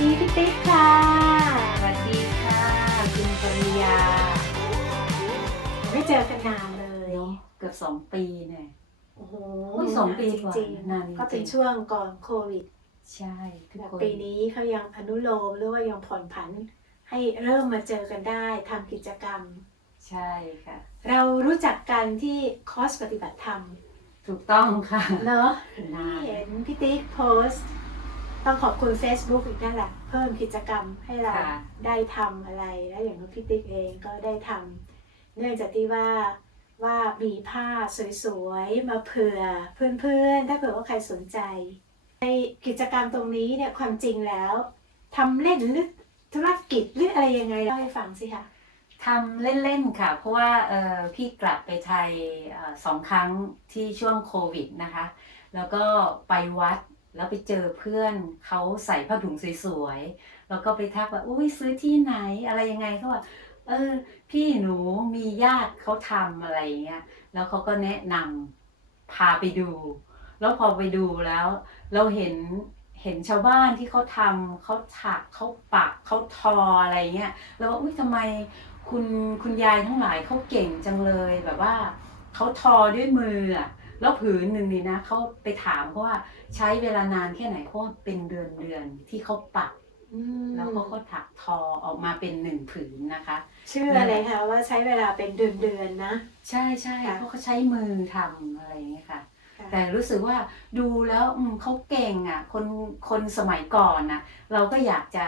ดีพี่ติ๊กค่ะสวัสดีค่ะคุณปริยา ไม่เจอกันนานเลยเนาะเกือบสองปีเนี่ยโอ้โหอุ๊ยสองปีกว่าจริงนานจริงๆก็เป็นช่วงก่อนโควิด ใช่ทุกแต่คนปีนี้เขายังอนุโลมหรือว่ายังผ่อนผัน ให้เริ่มมาเจอกันได้ทำกิจกรรม ใช่ค่ะ เรารู้จักกันที่คอร์สปฏิบัติธรรม ถูกต้องค่ะ เนอะนานเห็นพี่ติ๊กโพสต์ ต้องขอบคุณ Facebook อีกนั่นแหละ เพิ่มกิจกรรมให้เราค่ะได้ทำอะไร แล้วอย่างพี่ติ๊กเองก็ได้ทำเนื่องจากที่ว่าว่ามีผ้าสวยๆ มาเผื่อเพื่อนๆ ถ้าเผื่อว่าใครสนใจ ในกิจกรรมตรงนี้เนี่ยความจริงแล้วทำเล่นหรือธุรกิจหรืออะไรยังไงเล่าให้ฟังสิคะทำเล่นๆค่ะ เพราะว่าเออพี่กลับไปไทยเอ่อสองครั้งที่ช่วงโควิดนะคะ แล้วก็ไปวัด แล้วไปเจอเพื่อนเขาใส่ผ้าถุงสวยๆ แล้วก็ไปทักว่า อุ้ยซื้อที่ไหนอะไรยังไงเขาว่า เออ พี่หนูมีญาติเขาทำอะไรเงี้ย แล้วเขาก็แนะนำพาไปดู แล้วพอไปดูแล้ว เราเห็นเห็นชาวบ้านที่เขาทำเขาถักเขาปักเขาทออะไรเงี้ยแล้วว่าอุ้ยทำไมคุณคุณยายทั้งหลายเขาเก่งจังเลยแบบว่าเขาทอด้วยมืออะแล้วผืนหนึ่งนี่นะเขาไปถามเขาว่า ใช้เวลานานแค่ไหนเพราะว่าเป็นเดือนเดือนๆที่เขาปักอืมแล้วเขาก็ถักทอออกมาเป็นหนึ่งผืนนะคะชื่ออะไรคะว่าใช้เวลาเป็นเดือนๆนะ ใช่ใช่ค่ะเขาก็ใช้มือทำอะไรอย่างเงี้ยค่ะค่ะแต่รู้สึกว่าดูแล้วอืมเขาเก่งอะ คนคนสมัยก่อนนะเราก็อยากจะ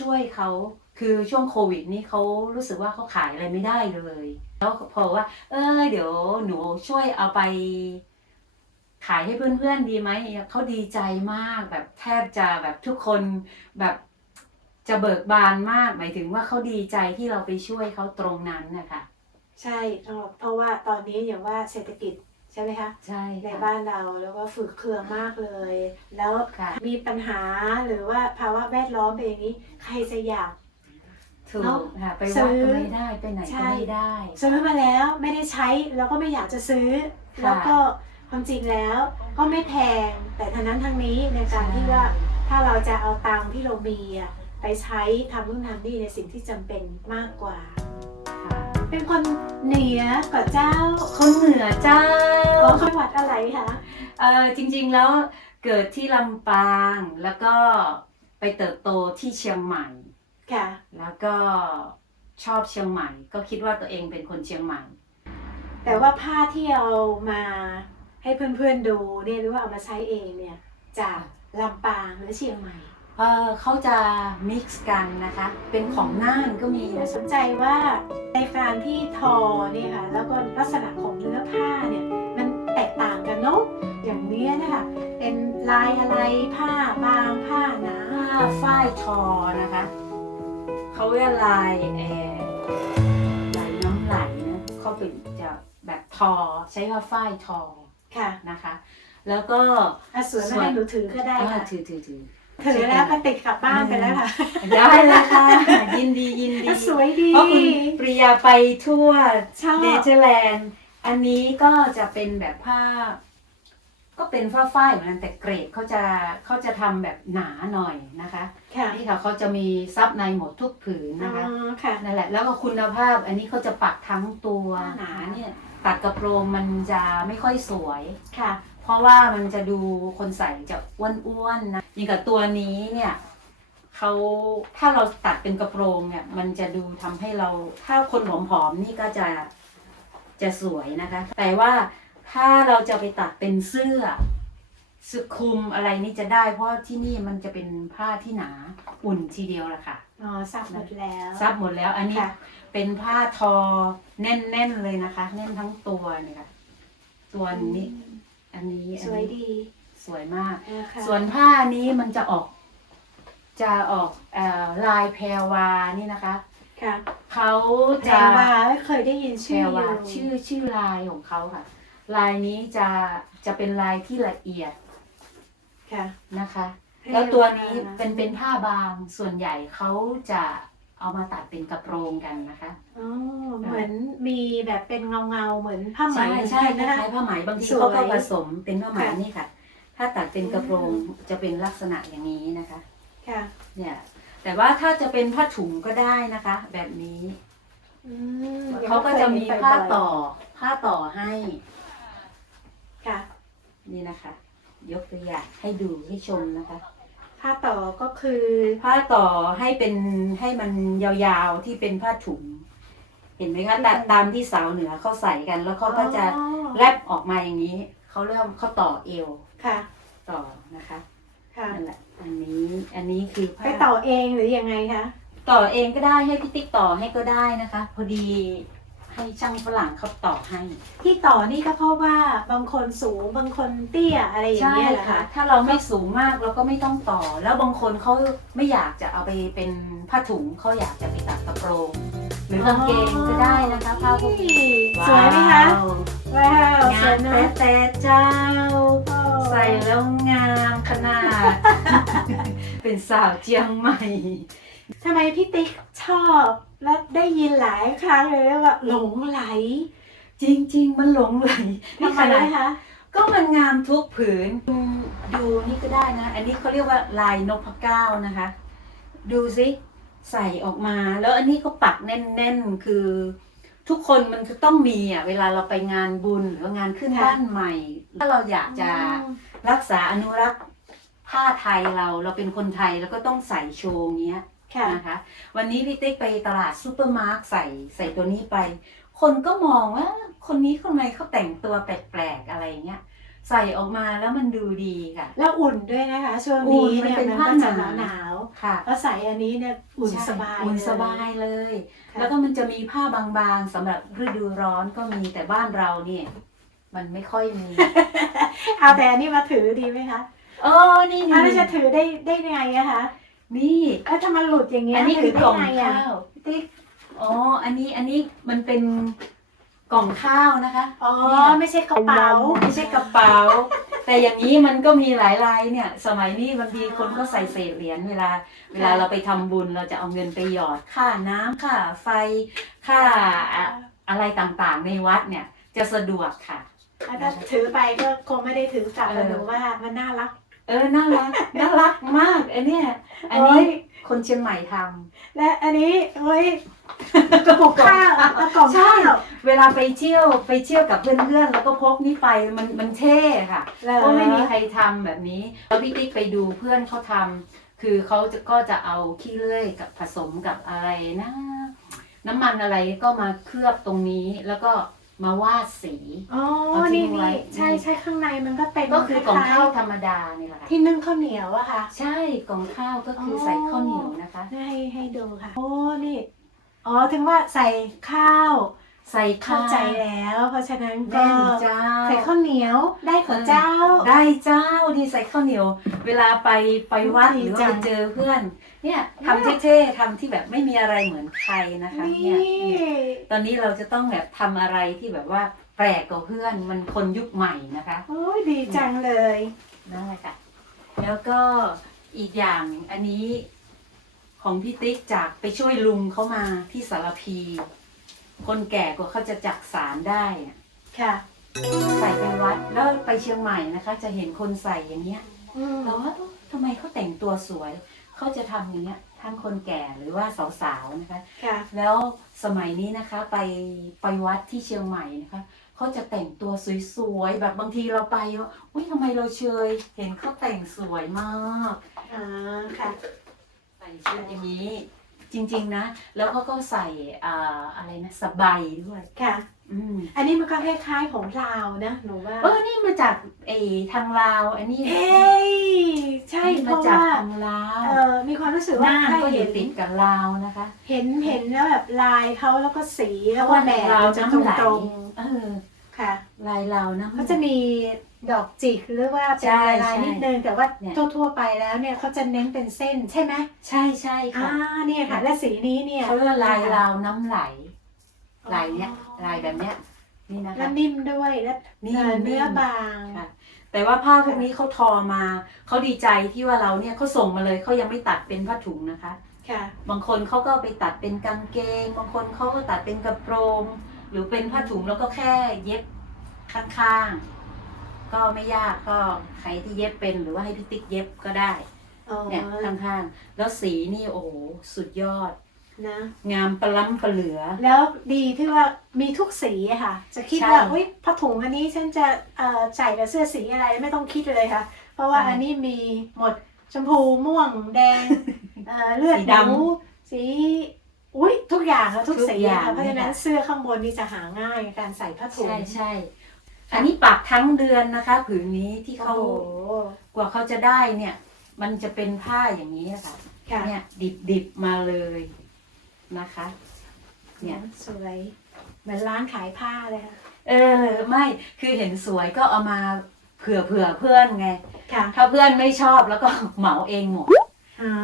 ช่วยเขาคือช่วงโควิดนี่เขารู้สึกว่าเขาขายอะไรไม่ได้เลย แล้วพอว่า เออเดี๋ยวหนูช่วยเอาไป ขายให้เพื่อนๆดีไหมเขาดีใจมากแบบแทบจะแบบทุกคนแบบจะเบิกบานมาก หมายถึงว่าเขาดีใจที่เราไปช่วยเขาตรงนั้นนะคะใช่เอ่อเพราะว่าตอนนี้อย่างว่าเศรษฐกิจใช่ไหมคะใช่ในค่ะบ้านเราแล้วก็ฝึกเครื่องมากเลย แล้วค่ะมีปัญหาหรือว่าภาวะแวดล้อมเป็นอย่างนี้ ใครจะอยากถูเนอะกค่ะไปซื้วัดอก็ไม่ได้ไปไหนใช่ก็ไม่ได้ซื้อมาแล้วไม่ได้ใช้เราก็ไม่อยากจะซื้อค่ะแล้วก็ ความจริงแล้วก็ไม่แพงแต่ทั้งนั้นทั้งนี้ในการที่ว่าถ้าเราจะเอาตังค์ที่เรามีอะไปใช้ทำนู่นทำนี่ในสิ่งที่จำเป็นมากกว่าค่ะเป็นคนเหนือกว่าเจ้าคนเหนือเจ้าของจังหวัดอะไรคะเออจริงๆแล้วเกิดที่ลำปางแล้วก็ไปเติบโตที่เชียงใหม่ค่ะแล้วก็ชอบเชียงใหม่ ก็คิดว่าตัวเองเป็นคนเชียงใหม่ แต่ว่าผ้าที่เอามา ให้เพื่อนๆดูเนี่ยหรือว่าเอามาใช้เองเนี่ยจากลำปางหรือเชียงใหม่เออเขาจะมิกซ์กันนะคะ เป็นของน่านก็มีน่าสนใจว่าในการที่ทอเนี่ยค่ะแล้วก็ลักษณะของเนื้อผ้าเนี่ยมันแตกต่างกันเนาะอย่างเนี้ยนะคะเป็นลายอะไรผ้าบางผ้าหนาผ้าฝ้ายทอนะคะเขาเรียกลายเออลายน้ำไหลนะเขาเป็นจะแบบทอใช้ผ้าฝ้ายทอ ค่ะนะคะ แล้วก็อะสวยมาให้หนูถือก็ได้อ่าค่ะถือถือถือ ถือแล้วก็ติดกลับบ้านไปแล้วค่ะได้แล้วค่ะ ยินดียินดี สวยดี เพราะคุณปริยาไปทั่วชอบ เนเธอร์แลนด์ อันนี้ก็จะเป็นแบบผ้า ก็เป็นผ้าฝ้ายเหมือนกันแต่เกรดเขาจะเขาจะทำแบบหนาหน่อยนะคะค่ะนี่ค่ะเขาจะมีซับในหมดทุกผืนอ๋นะคะอค่ะ นั่นแหละแล้วก็คุณภาพ อันนี้เขาจะปักทั้งตัวอ่าหนาเนี่ย ตัดกระโปรงมันจะไม่ค่อยสวยค่ะ เพราะว่ามันจะดูคนใส่จะอ้วนๆนะอย่างกับตัวนี้เนี่ยเขาถ้าเราตัดเป็นกระโปรงเนี่ย มันจะดูทำให้เราถ้าคนผอมๆนี่ก็จะจะสวยนะคะ แต่ว่าถ้าเราจะไปตัดเป็นเสื้อเสื้อคลุมอะไรนี่จะได้ เพราะที่นี่มันจะเป็นผ้าที่หนาอุ่นทีเดียวแหละค่ะอ๋อสับหมดแล้วซับหมดแล้วอันนี้ค่ะ เป็นผ้าทอแน่นๆเลยนะคะ แน่นทั้งตัวเนี่ยค่ะตัวนี้ อันนี้สวยอันนี้ดีสวยมาก นะคะส่วนผ้านี้มันจะออก จะออกเอ่อลายแพรวานี่นะคะค่ะเขาแพรจะ วาไม่เคยได้ยินแพรชื่ออวายู่ชื่อชื่อลายของเขาค่ะ ลายนี้จะจะเป็นลายที่ละเอียดค่ะนะคะแพรแล้วตัวนี้วาเป็นเป็นผ้าบางส่วนใหญ่เขาจะ เอามาตัดเป็นกระโปรงกันนะคะอ๋อเหมือนมีแบบเป็นเงาเงาๆเหมือนผ้าไหมใช่ใช่เหมือนคกันนะคะล้ายๆผ้าไหมบางทีสวยเขาก็ผสมเป็นผ้าไหมค่ะนี่ค่ะ ถ้าตัดเป็นกระโปรงอืมจะเป็นลักษณะอย่างนี้นะคะ ค่ะ เนี่ย แต่ว่าถ้าจะเป็นผ้าถุงก็ได้นะคะ แบบนี้อืมเขาก็จะมีผ้าต่อผ้าต่อให้ ค่ะ นี่นะคะ ยกตัวอย่างให้ดูให้ชมนะคะ ผ้าต่อก็คือผ้าต่อให้เป็นให้มันยาวๆที่เป็นผ้าถุง เห็นไหมคะแต่ตามที่สาวเหนือเขาใส่กัน แล้วเขาก็จะอ๋อแลบออกมาอย่างนี้เขาเริ่มเขาต่อเอวค่ะต่อนะคะค่ะนั่นแหละอันนี้อันนี้คือผ้า ไปต่อเองหรือยังไงคะต่อเองก็ได้ให้พี่ติ๊กต่อให้ก็ได้นะคะ พอดี ให้ช่างฝรั่งเขาต่อให้ ที่ต่อนี่ก็เพราะว่าบางคนสูงบางคนเตี้ยอะไรอย่างใช่เงี้ยเหรอค่ะคะถ้าเราไม่สูงมากเราก็ไม่ต้องต่อ แล้วบางคนเขาไม่อยากจะเอาไปเป็นผ้าถุงเขาอยากจะไปตัดกระโปรงหรือกางเกงก็ได้นะคะผ้าพวกนี้สวยไหมคะ ว้าวสงาวยนนะแต่แต่เจ้าโอ้ใส่แล้วงามขนาด เป็นสาวเจียงใหม่ทำไมพี่ติ๊กชอบ และได้ยินหลายครั้งเลยว่าหลงไหล จริง ๆ มันหลงไหลทำไมนะคะ ก็มันงามทุกผืน ดูดูนี่ก็ได้นะ อันนี้เขาเรียกว่าลายนพเก้านะคะ ดูสิใส่ออกมา แล้วอันนี้ก็ปักแน่นๆ คือ ทุกคนมันจะต้องมีอะ เวลาเราไปงานบุญหรือว่างานขึ้นค่ะบ้านใหม่ ถ้าเราอยากจะรักษาอนุรักษ์ผ้าไทยเรา เราเป็นคนไทยแล้วก็ต้องใส่โชว์อย่างเงี้ย ค่ะ นะคะ วันนี้พี่ติ๊กไปตลาดซูเปอร์มาร์ทใส่ใส่ตัวนี้ไป คนก็มองว่าคนนี้คนไหนเขาแต่งตัวแปลกๆอะไรเงี้ยใส่ออกมาแล้วมันดูดีค่ะ แล้วอุ่นด้วยนะคะ ช่วงอุ่นี้นมันเนี่ยเป็นมันผ้าก็จะหหนานาวหนาวค่ะๆแล้วใส่อันนี้เนี่ยอุ่นใช่สบายอุ่นเลสบายเลยค่ะแล้วก็มันจะมีผ้าบางๆสำหรับฤดูร้อนก็มีแต่บ้านเราเนี่ยมันไม่ค่อยมี เอาแต่อันนี้มาถือดีไหมคะเออนี่อันนี่นี้จะถือได้ได้ไงอะคะ นี่แล้วถ้ามันหลุดอย่างเงี้ยอันนี้คือกล่องถืได้ไะข้าวพี่ติ๊กอ๋อ อันนี้อันนี้มันเป็นกล่องข้าวนะคะ อ๋อเนี่ยไม่ใช่กระเป๋า ไม่ใช่กระเป๋า แต่อย่างนี้มันก็มีหลายลายเนี่ย สมัยนี้บางทีคนก็ใส่เศษเหรียญเวลา เวลาเราไปทำบุญเราจะเอาเงินไปหยอดค่าน้ำค่าไฟค่าอะอะไรต่างๆ ในวัดเนี่ยจะสะดวกค่ะถ้าถือไปก็คงไม่ได้ถือกลับเอแต่อหนูว่ามันน่ารักเออน่ารักน่ารักมากไอเนี่ยอันโอ้นี้ยคนเชียงใหม่ทำ และอันนี้เฮ้ยกระปุกข้าวเอากล่องใช่ ข้าว เวลาไปเที่ยวไปเที่ยวกับเพื่อนๆ แล้วก็พกนี่ไปมันมันเท่ค่ะเหรอเพราะไม่มีใครทำแบบนี้แล้วพี่ติ๊กไปดูเพื่อนเขาทำคือเขาจะก็จะเอาขี้เลื่อยกับผสมกับอะไรนะ น้ำมันอะไรก็มาเคลือบตรงนี้แล้วก็ มาวาดสี อ๋อ เอาทิ้นี่งไว้ นี่ใช่ใช่ข้างในมันก็เป็นก็คือกล่องข้าวคธล้ายรรมดานี่แหละๆค่ะ ที่นึ่งข้าวเหนียวอะค่ะ ใช่กล่องข้าวก็คือใส่ข้าวเหนียวนะคะ ให้ให้ดูค่ะ โอ้ นี่ อ๋อ ถึงว่าใส่ข้าว ใส่เข้าข้าวใจแล้ว เพราะฉะนั้นก็แน่นเจ้า ใส่ข้าวเหนียวได้ของเจ้า ได้เจ้าดีใส่ข้าวเหนียว เวลาไปไปวัดดีหรือจัว่างไปเจอเพื่อน เนี่ยทำเท่ๆทำที่แบบไม่มีอะไรเหมือนใครนะคะนี่เนี่ยเนี่ย ตอนนี้เราจะต้องแบบทำอะไรที่แบบว่าแปลกกว่าเพื่อนมันคนยุคใหม่นะคะโอ้ยดีจังเลยนั่นแหละค่ะแล้วก็อีกอย่างอันนี้ของพี่ติ๊กจากไปช่วยลุงเขามาที่สารพี คนแก่กว่าเขาจะจักสารได้อะค่ะ ใส่ไปวัดแล้วไปเชียงใหม่นะคะ จะเห็นคนใส่อย่างเงี้ยอืมเราว่าเอ๊ะทำไมเขาแต่งตัวสวย เขาจะทำอย่างเงี้ยทั้งคนแก่หรือว่าสาวๆนะคะ ค่ะ แล้วสมัยนี้นะคะไปไปวัดที่เชียงใหม่นะคะเขาจะแต่งตัวสวยๆแบบบางทีเราไปว่าอุ้ยทำไมเราเชย เห็นเขาแต่งสวยมากอ่าค่ะ ใส่ชุดอย่างนี้ จริง ๆ นะ แล้วเขาก็ใส่อ่าอะไรนะสบายด้วย ค่ะ อืมอันนี้มันก็คล้ายๆของลาวนะหนูว่า เออนี่มาจากเออทางลาวอันนี้เอ้ยใช่นี่เพมาราะจากว่าทางลาวเออมีความรู้สึกหว่าน้าถ้าก็อเห็ยู่นติดกับลาวนะคะเห็นเห็นแล้วแบบลายเขาแล้วก็สีแล้วเพก็ราะว่าแบบลาวจะตน้ำไหลรงเออๆค่ะ ลายลาวน้ำไหลเขาจะมี ดอกจิกหรือว่าเป็นใช่ลายใช่ๆนิดนึงแต่ว่าเนี่ยทั่วๆไปแล้วเนี่ยเขาจะเน้นเป็นเส้นใช่ไหมใช่ใช่อ่าค่ะเนี่ยค่ะ และสีนี้เนี่ยเขาเรียกว่าลายลาวน้ำไหลอ๋อลายเนี้ยลายแบบเนี้ยนี่นะแล้วคะนิ่มด้วยและนิ่มเอ่อเนื้อนิ่มบางค่ะแต่ว่าผ้าพวกนี้เขาทอมาเขาดีใจที่ว่าเราเนี่ยเขาส่งมาเลยเขายังไม่ตัดเป็นผ้าถุงนะคะค่ะบางคนเขาก็ไปตัดเป็นกางเกง บางคนเขาก็ตัดเป็นกระโปรง หรือเป็นผ้าถุงแล้วก็แค่เย็บข้างๆ ก็ไม่ยากก็ใครที่เย็บเป็นหรือว่าให้พี่ติ๊กเย็บก็ได้อ๋อเนี่ยข้างๆแล้วสีนี่โอ้โหสุดยอด นะ งามปลาล้ำปลาเหลือ แล้วดีที่ว่ามีทุกสีอะค่ะ จะคิดใช่ว่าอุ้ยผ้าถุงอันนี้ฉันจะเอ่อใส่กับเสื้อสีอะไรไม่ต้องคิดเลยค่ะ เพราะว่าใช่อันนี้มีหมดชมพูม่วงแดงเอ่อเลือดสีหดำมูสีอุ้ยทุกอย่างค่ะทุกทุกสีอย่าอะงค่ะเพราะฉะนั้นนี่ค่ะ เสื้อข้างบนนี่จะหาง่ายในการใส่ผ้าถุง ใช่ใช่ อันนี้ปักทั้งเดือนนะคะ ผืนนี้ที่โอ้เขาโหกว่าเขาจะได้เนี่ย มันจะเป็นผ้าอย่างนี้ค่ะค่ะ เนี่ยดิบดิบๆมาเลยนะคะ เนี่ย สวยเหมือนร้านขายผ้าเลยค่ะเออ ไม่คือเห็นสวยก็เอามาเผื่อเผื่อเพื่อนไง ค่ะถ้าเพื่อนไม่ชอบแล้วก็ เหมาเองหมด อ่า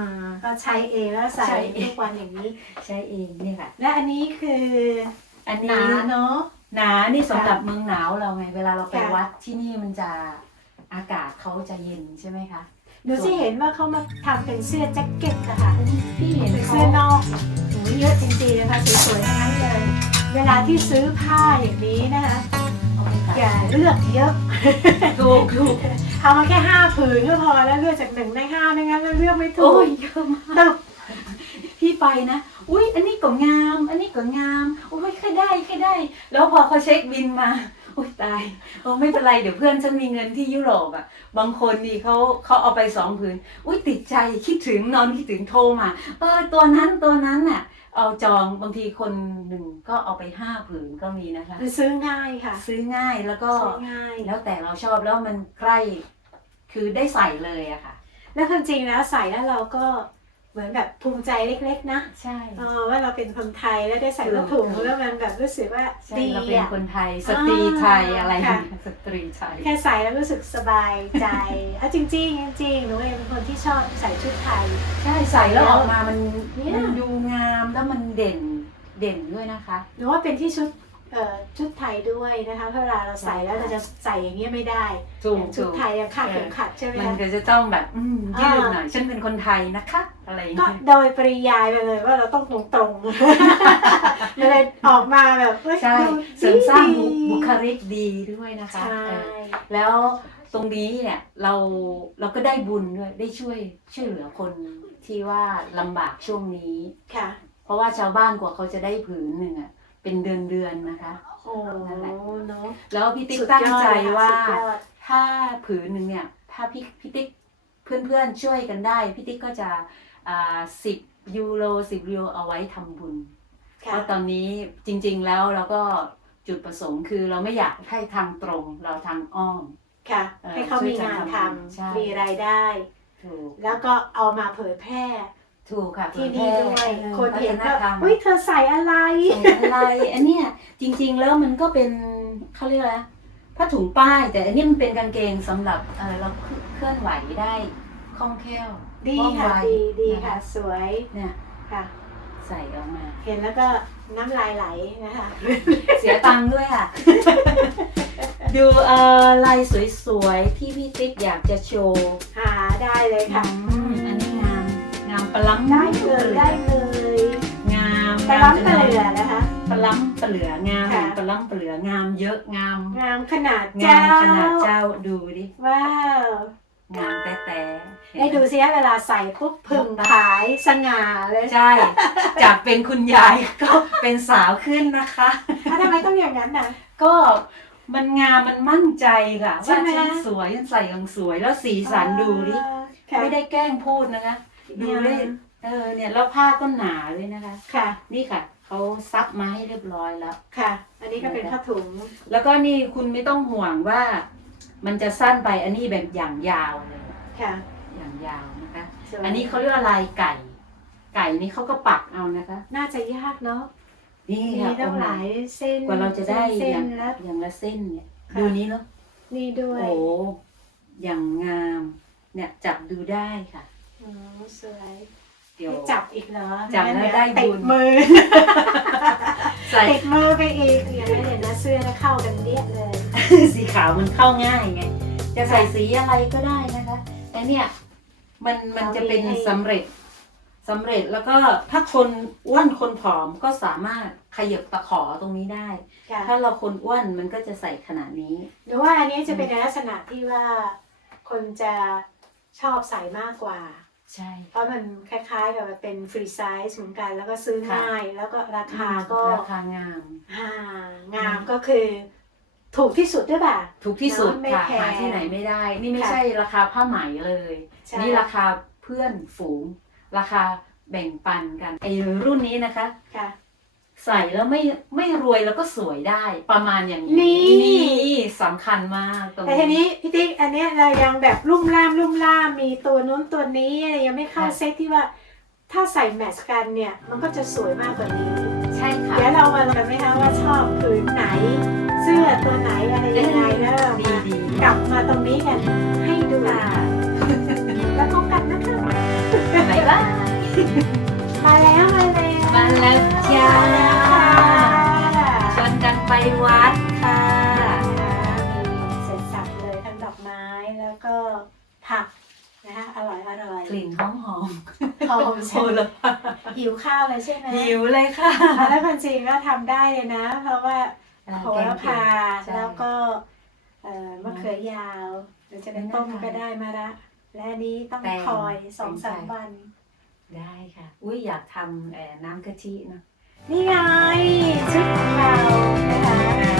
ก็ใช้เองแล้วใส่ใช้เอง ทุกวันอย่างนี้ ใช้เองนี่ค่ะ และอันนี้คืออันหนานี้เนาะ หนานี่สำหรับเมืองหนาวเราไง เวลาเราไปค่ะวัดที่นี่มันจะอากาศเขาจะเย็นใช่ไหมคะดูสิเห็นว่าเขามาทำเป็นเสื้อแจ็คเก็ตอะค่ะพี่เห็นเป็นเขาเสื้อนอกโอ้ยเยอะจริงๆนะคะสวยๆทั้งนั้นเลย เวลาที่ซื้อผ้าอย่างนี้นะคะเอาไปอขายย่าเลือกเยอะถูกถูกเอามาแค่ห้าผืนก็พอแล้วเลือกจากหนึ่งในห้าไม่งั้นเราเลือกไม่ถูโอ้กยเยอะมากตึบพี่ไปนะ อุ้ยอันนี้ก็งาม อันนี้ก็งามโอ้ยแค่ได้แค่ได้ แล้วพอเขาเช็คบินมาอุ้ยตายโอ้ไม่เป็นไรเดี๋ยวเพื่อนฉันมีเงินที่ยุโรปอะ บางคนนี่เขาเขาเอาไปสองผืนอุ้ยติดใจคิดถึงนอนคิดถึงโทรมาเออตัวนั้นตัวนั้นน่ะ เอาจองบางทีคนหนึ่งก็เอาไปห้าผืนก็มีนะคะ มันซื้อง่ายค่ะซื้อง่ายแล้วก็ซื้อง่าย แล้วแต่เราชอบแล้วมันใกล้ คือได้ใส่เลยอะค่ะ แล้วความจริงแล้วใส่แล้วเราก็ เหมือนแบบภูมิใจเล็ก ๆ นะใช่ เออว่าเราเป็นคนไทยแล้วได้ใส่ผ้าถุงแล้วมันแบบรู้สึกว่าใช่ดีเราเป็นอะ คนไทยสตรีไทยอะไรค่ะ สตรีไทย แค่ใส่แล้วรู้สึกสบายใจอะจริงๆจริงๆหนูเองเป็นคนที่ชอบใส่ชุดไทย ใช่ใส่แล้วออกมามันเนี่ย มันดูงามแล้วมันเด่นเด่นด้วยนะคะ หนูว่าเป็นที่ชุดเอ่อ ชุดไทยด้วยนะคะเพราะเวลาเราใส่แล้วเราจะใส่อย่างเงี้ยไม่ได้ถูกชุถูดกไทยอะคาดเข็มขัดใช่ไหมมันคะก็จะต้องแบบอืมยืดอ่าหน่อยฉันเป็นคนไทยนะคะอะไรอย่างก็เงี้ยโดยปริยายไปเลยว่าเราต้องตรงๆมันเลยออกมาแบบเฮ้ยใช่ดูเสริมสร้างดีบุคลิกดีด้วยนะคะใช่เออแล้วตรงนี้เนี่ยเราเราก็ได้บุญด้วยได้ช่วยช่วยเหลือคนที่ว่าลำบากช่วงนี้ค่ะ เพราะว่าชาวบ้านกว่าเขาจะได้ผืนหนึ่งอะ เป็นเดือนเดือนๆนะคะ โอ้นั่นแหละเนาะ แล้วพี่ติ๊กสุดยอดตั้งใจเลยค่ะว่าสุดยอด ถ้าผืนหนึ่งเนี่ย ถ้าพี่พี่ติ๊กเพื่อนๆช่วยกันได้ พี่ติ๊กก็จะอ่าสิบยูโรสิบยูโรเอาไว้ทำบุญ เพค่ะ ราะตอนนี้จริงๆแล้วเราก็จุดประสงค์คือเราไม่อยากให้ทางตรงเราทางอ้อม ค่ะ เอ่อให้เขามีงานทใช่ำมีรายได้ ถูก แล้วก็เอามาเผยแพร่ ถูกค่ะที่เผนี่แพร่ด้วยออคนเห็นวัก็ฒธรรมเฮ้ยเธอใส่อะไรส่งอะไรอันเนี้ยจริง ๆ แล้วมันก็เป็นเขาเรียกอะไรนะผ้าถุงป้าย แต่อันนี้มันเป็นกางเกงสำหรับเออเราเคลื่อนไหวได้คล่องแคล่วดีว่องค่ะไวดีดีนค่ะ สวยเนี่ยค่ะ ใส่ออกมา เห็นแล้วก็น้ำลายไหลนะคะ เสียตังค์ด้วยอะ ดูเอ่อลายสวยๆที่พี่ติ๊กอยากจะโชว์หาได้เลยค่ะามปลาล้ำได้เลยได้เลยงามปลาล้ำปลาเหลือนะคะปลาล้ำปลาเหลืองามค่ะปลาล้ำปลาเหลืองามเยอะงาม งามขนาดงาเจ้ามขนาดเจ้าดูดิว้าวงามแต่แต่ได้ดูสิเวลาใส่ปุ๊บพึงขายสง่าเลยใช่จากเป็นคุณยายก็เป็นสาวขึ้นนะคะอะทำไมต้องอย่างนั้นน่ะก็มันงามมันมั่นใจค่ะใช่ว่าไหมฉันสวยฉันใส่ยังสวยแล้วสีสันดูดิค่ะไม่ได้แกล้งพูดนะคะ ดูได้เออเนี่ยแล้วผ้าก็หนาเลยนะคะ ค่ะ นี่ค่ะเขาซับมาให้เรียบร้อยแล้ว ค่ะ อันนี้ก็เป็นผ้าถุง แล้วก็นี่คุณไม่ต้องห่วงว่า มันจะสั้นไปอันนี้แบบอย่างยาวเลย ค่ะ อย่างยาวนะคะสวยอันนี้เขาเรียกว่าลายไก่ ไก่นี่เขาก็ปักเอานะคะ น่าจะยากเนาะ นี่มีค่ะตั้งหลายเส้น กว่าเราจะได้เส้อนย่างๆแล้วอย่างละเส้นเนี่ยค่ะดูนี้เนาะ นี่ด้วย โอ้โหอย่างงาม เนี่ยจับดูได้ค่ะ อ๋อสวยเดี๋ยวจับอีกเหรอจับแล้วงั้นได้เยวติบุดญมือ ใส่ติดมือไปอีกอย่างนั้นเห็นนะเสื้อแล้วเข้ากันเดียเลย สีขาวมันเข้าง่ายไง จะใส่สีอะไรก็ได้นะคะ แต่เนี่ย มันมันจะเป็นเอาให้สำเร็จสำเร็จแล้วก็ถ้าคนอ้วนคนผอมก็สามารถขยับตะขอตรงนี้ได้ ค่ะ ถ้าเราคนอ้วนมันก็จะใส่ขนาดนี้ หรือว่าอันนี้จะเป็นในลักษณะที่ว่าคนจะชอบใส่มากกว่า ใช่ เพราะมันคล้าย ๆ กับมันเป็นฟรีไซส์เหมือนกัน แล้วก็ซื้อค่ะง่ายแล้วก็ราคาก็ราคางามอ่างามก็คือถูกที่สุดด้วยป่ะ ถูกที่สุดเนอะไม่ค่ะแพงหาที่ไหนไม่ได้ นี่ไม่ค่ะใช่ราคาผ้าไหมเลยใช่นี่ราคาเพื่อนฝูง ราคาแบ่งปันกันไอรุ่นนี้นะคะค่ะ ใส่แล้วไม่ไม่รวยแล้วก็สวยได้ ประมาณอย่างนี่นี่สำคัญมากตรงแต่ทีนี้พี่ติ๊กอันเนี้ยเรายังแบบลุ่มล่ามลุ่มล่ามมีตัวนู้นตัวนี้อะไรยังไม่เข้าเซตที่ว่า ถ้าใส่แมทช์กันเนี่ยมันก็จะสวยมากกว่านี้ใช่ค่ะ เดี๋ยวเรามาลองกันไหมคะว่าชอบผืนไหน เสื้อตัวไหนอะไรยังไงแล้วเราดีมาดีกลับมาตรงนี้กันให้ดู ค่ะแล้วพบกันนะคะบ๊ายบายมาแล้วมาแล้ว มาแล้วจ้ามาแล้วค่ะชวนกันไปวัดค่ะมีเสร็จสับเลยทั้งดอกไม้แล้วก็ผักนะคะอร่อยอร่อยกลิ่นหอมหอมหอมโหใช่ละหิวข้าวเลยใช่ไหมหิวเลยค่ะอะ แล้วความจริงก็ทำได้เลยนะ เพราะว่าโหระพาใช่แล้วก็เอ่อมะเขือยาวหรือจะเป็นต้มก็ได้มาละและอันนี้ต้องแป้งคอยสองสามแป้งวัน ได้ค่ะ อุ้ยอยากทำเอ่อน้ำกะทินะนี่ไงชุดของเรานะคะ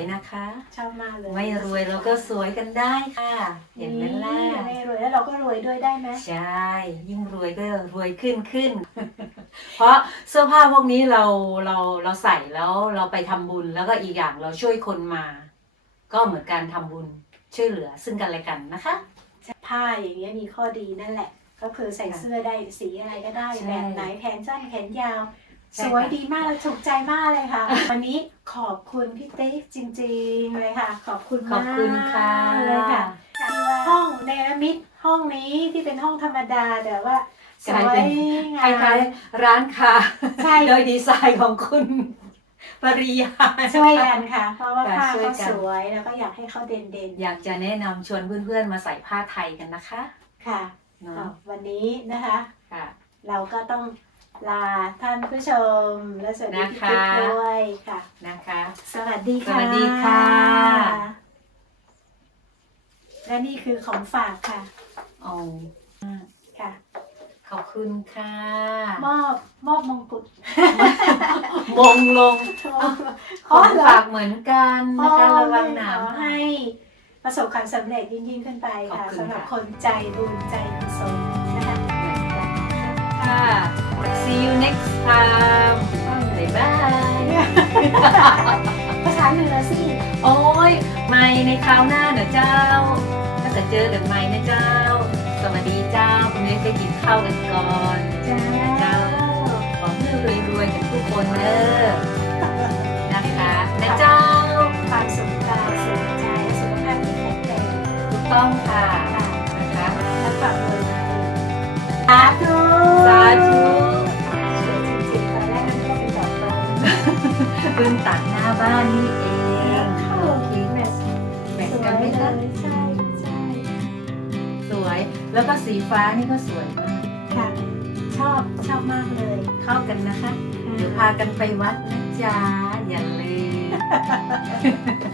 วสวยนะคะ ชอบมากเลยไม่รวยเราก็สวยกันได้ค่ะ เห็นไหมล่ะไม่รวยแล้วเราก็รวยด้วยได้ไหมใช่ ยิ่งรวยก็รวยขึ้นขึ้น เพราะเสื้อผ้าพวกนี้เราเราเราใส่แล้วเราไปทำบุญแล้วก็อีกอย่างเราช่วยคนมา ก็เหมือนการทำบุญช่วยเหลือซึ่งกันและกันนะคะผ้าอย่างเงี้ยมีข้อดีนั่นแหละ ก็คือใส่เสื้อได้สีอะไรก็ได้ใช่แบบไหนแขนสั้นแขนยาว ใช่สวยค่ะดีมากเลยถูกใจมากเลยค่ะ วันนี้ขอบคุณพี่ติ๊กจริงๆเลยค่ะ ขอบคุณขอบมากคุณค่ะ เลยค่ะ ห้องเนรมิตห้องนี้ที่เป็นห้องธรรมดาแต่ว่าสกลายวยเป็นงาคล้ายมๆร้านค้าใช่ โดยดีไซน์ของคุณปริยา ช่วยกันค่ะ เพราะว่าค่ะผ้าช่วยเขากัน สวยแล้วก็อยากให้เขาเด่นอยากจะแนะนำชวนเพื่อนๆมาใส่ผ้าไทยกันนะคะๆค่ะ เนาะอะวันนี้นะคะ ค่ะ เราก็ต้อง ลาท่านผู้ชม และสวัสดีพี่นะคะติ๊กด้วยค่ะ นะคะ สวัสดีค่ะสวัสดีค่ะ และนี่คือของฝากค่ะ โอ้ค่ะ ขอบคุณค่ะมอบมอบมงกุฎมงลงของฝากเหมือนกันนะคะระวังหนาว ขอให้ประสบความสำเร็จยิ่งยิ่งๆขึ้นไปค่ะขอบคุณสำหรับค่ะคนใจบุญใจกุศลนะคะเหมือนกันค่ะ see you next time บ๊ายบายภาษาเหนือสิ โอ้ยไม่ในคราวหน้าเนอะเจ้า ถ้าจะเจอกันใหม่นะเจ้า สวัสดีเจ้าคุณเนสไปกินข้าวกันก่อนจ้าเจ้า ขอให้รวยๆกันทุกคนเนอ เพิ่งตัดหน้าบ้านนี่เองเข้าโอเคแมทแมทกันไหมคะใช่ใช่สวย แล้วก็สีฟ้านี่ก็สวยมากค่ะ ชอบชอบมากเลย เข้ากันนะคะ เดี๋ยวพากันไปวัดนะจ๊ะอย่าลืม